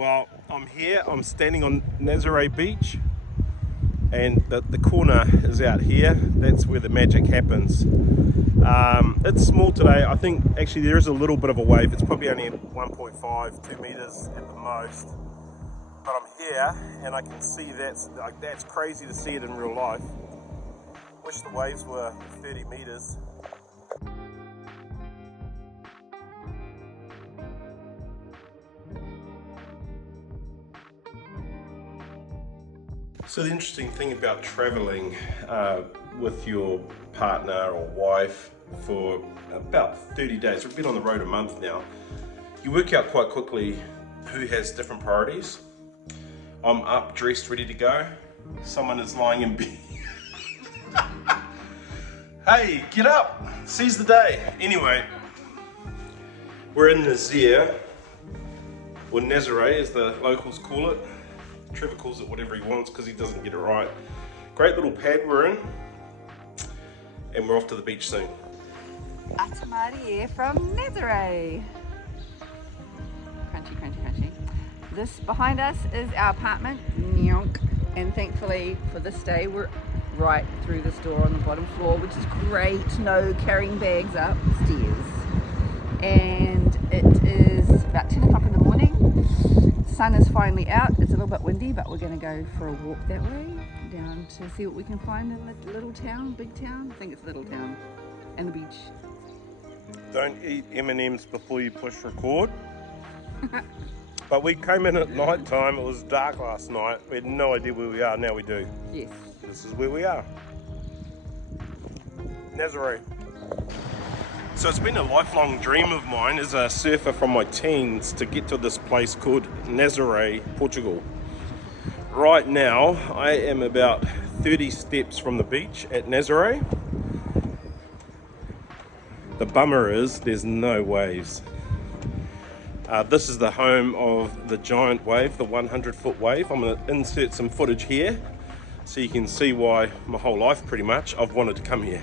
Well, I'm here, I'm standing on Nazare Beach, and the corner is out here. That's where the magic happens. It's small today. I think actually there is a little bit of a wave. It's probably only 1.5, 2 meters at the most. But I'm here and I can see that's crazy to see it in real life. Wish the waves were 30 meters. So the interesting thing about traveling with your partner or wife for about 30 days, we've been on the road a month now, you work out quite quickly who has different priorities. I'm up, dressed, ready to go. Someone is lying in bed. Hey, get up, seize the day. Anyway, we're in Nazare, or Nazare as the locals call it. Trevor calls it whatever he wants because he doesn't get it right. Great little pad we're in, and we're off to the beach soon. Maria from Nazaré. Crunchy, crunchy, crunchy. This behind us is our apartment, and thankfully for this day we're right through this door on the bottom floor, which is great. No carrying bags upstairs. And it is about 10 o'clock in the morning. Sun is finally out. It's a little bit windy, but we're going to go for a walk that way down to see what we can find in the little town, big town. I think it's little town, and the beach. Don't eat M&Ms before you push record. But we came in at night time. It was dark last night. We had no idea where we are. Now we do. Yes. This is where we are. Nazaré. So it's been a lifelong dream of mine as a surfer from my teens to get to this place called Nazare Portugal. Right now I am about 30 steps from the beach at Nazare. The bummer is there's no waves. This is the home of the giant wave, the 100-foot wave. I'm going to insert some footage here so you can see why my whole life pretty much I've wanted to come here.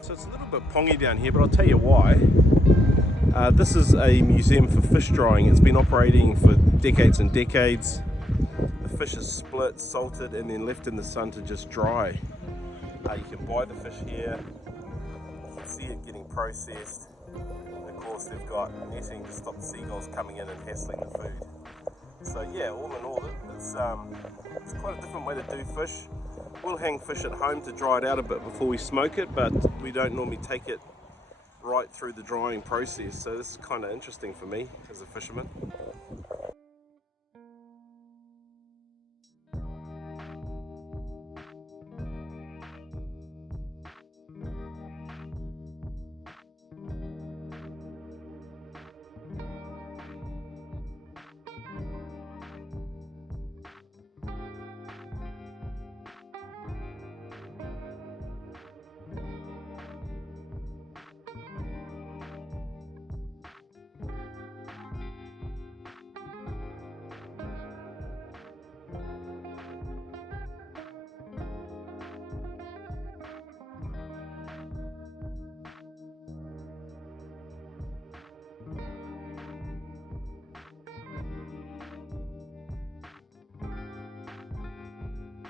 So it's a little bit pongy down here, but I'll tell you why. This is a museum for fish drying. It's been operating for decades and decades. The fish is split, salted, and then left in the sun to just dry. You can buy the fish here. You can see it getting processed. And of course they've got netting to stop the seagulls coming in and hassling the food. So yeah, all in all, it's quite a different way to do fish. We'll hang fish at home to dry it out a bit before we smoke it, but we don't normally take it right through the drying process. So this is kind of interesting for me as a fisherman.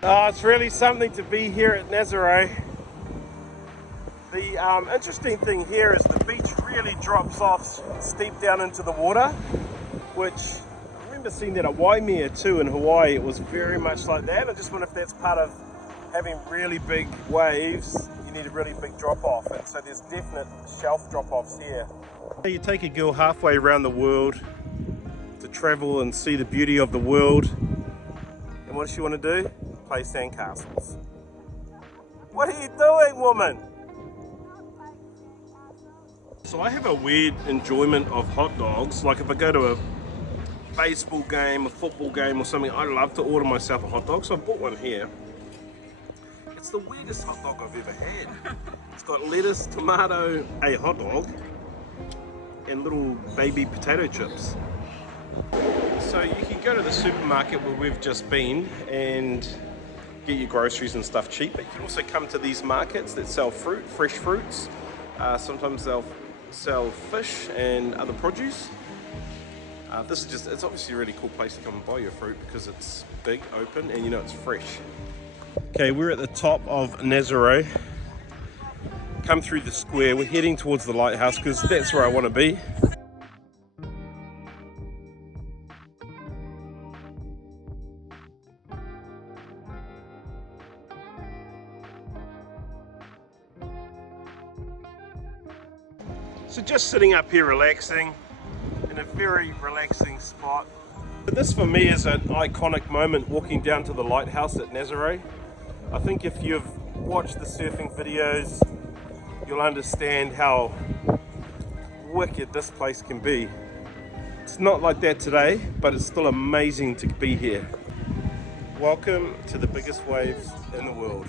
Oh, it's really something to be here at Nazaré. The interesting thing here is the beach really drops off steep down into the water, which I remember seeing that at Waimea too in Hawaii. It was very much like that. I just wonder if that's part of having really big waves. You need a really big drop off, and so there's definite shelf drop offs here. You take a girl halfway around the world to travel and see the beauty of the world, and what does she want to do? Play sandcastles. What are you doing, woman? So I have a weird enjoyment of hot dogs. Like if I go to a baseball game, a football game or something, I love to order myself a hot dog. So I bought one here. It's the weirdest hot dog I've ever had. It's got lettuce, tomato, a hot dog, and little baby potato chips. So you can go to the supermarket where we've just been and get your groceries and stuff cheap, but you can also come to these markets that sell fruit, fresh fruits. Sometimes they'll sell fish and other produce. This is just, it's obviously a really cool place to come and buy your fruit because it's big, open, and you know it's fresh. Okay, we're at the top of Nazaré. Come through the square, we're heading towards the lighthouse because that's where I want to be. So just sitting up here relaxing in a very relaxing spot. But this for me is an iconic moment walking down to the lighthouse at Nazaré. I think if you've watched the surfing videos, you'll understand how wicked this place can be. It's not like that today, but it's still amazing to be here. Welcome to the biggest waves in the world.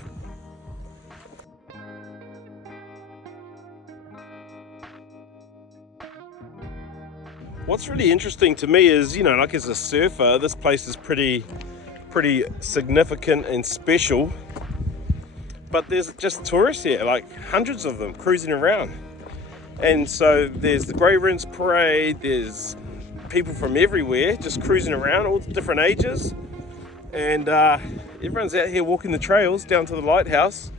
What's really interesting to me is, you know, like as a surfer, this place is pretty significant and special. But there's just tourists here, like hundreds of them cruising around. And so there's the Grey Rinse Parade, there's people from everywhere just cruising around, all different ages. And everyone's out here walking the trails down to the lighthouse,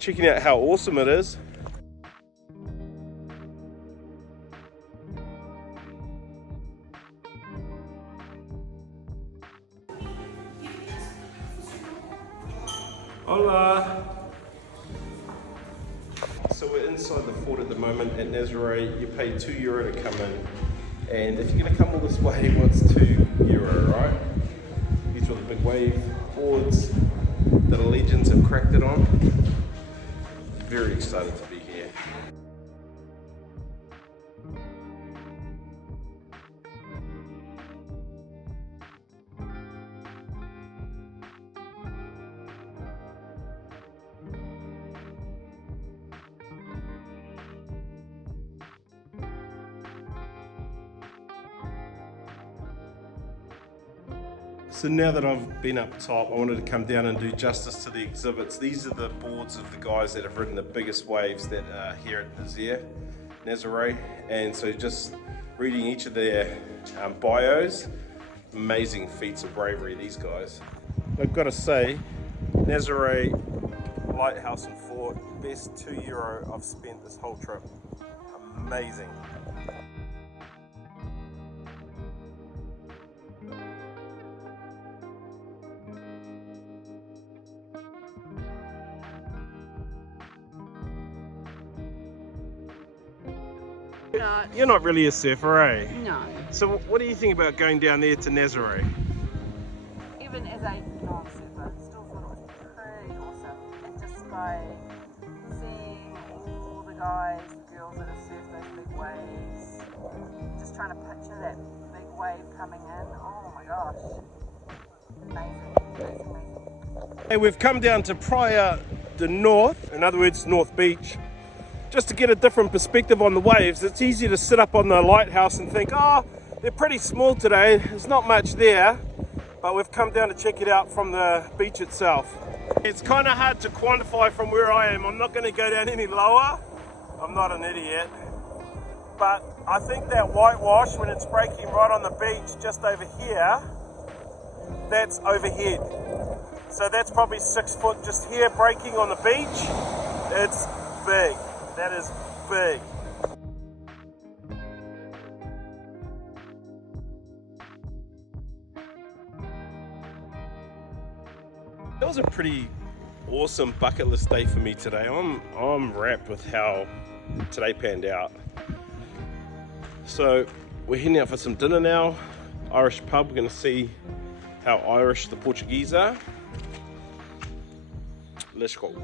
checking out how awesome it is. Hola! So we're inside the fort at the moment at Nazaré. You pay €2 to come in, and if you're going to come all this way, what's €2, right? These are the big wave boards that the legends have cracked it on. Very excited to be here. So now that I've been up top, I wanted to come down and do justice to the exhibits. These are the boards of the guys that have ridden the biggest waves that are here at Nazaré. And so just reading each of their bios, amazing feats of bravery, these guys. I've got to say, Nazaré Lighthouse and Fort, best €2 I've spent this whole trip. Amazing. You're not really a surfer, eh? No. So what do you think about going down there to Nazaré? Even as a non-surfer, still thought it was pretty awesome. And just by seeing all the guys, the girls that have surfed those big waves, just trying to picture that big wave coming in, oh my gosh. Amazing, amazing, amazing. Hey, we've come down to Praia de Norte, in other words, North Beach. Just to get a different perspective on the waves. It's easy to sit up on the lighthouse and think, oh, they're pretty small today, there's not much there, but we've come down to check it out from the beach itself. It's kind of hard to quantify from where I am. I'm not going to go down any lower, I'm not an idiot, but I think that whitewash, when it's breaking right on the beach just over here, that's overhead. So that's probably 6 foot just here breaking on the beach. It's big. That is big. That was a pretty awesome bucket list day for me today. I'm wrapped with how today panned out. So we're heading out for some dinner now. Irish pub, we're going to see how Irish the Portuguese are. Let's go.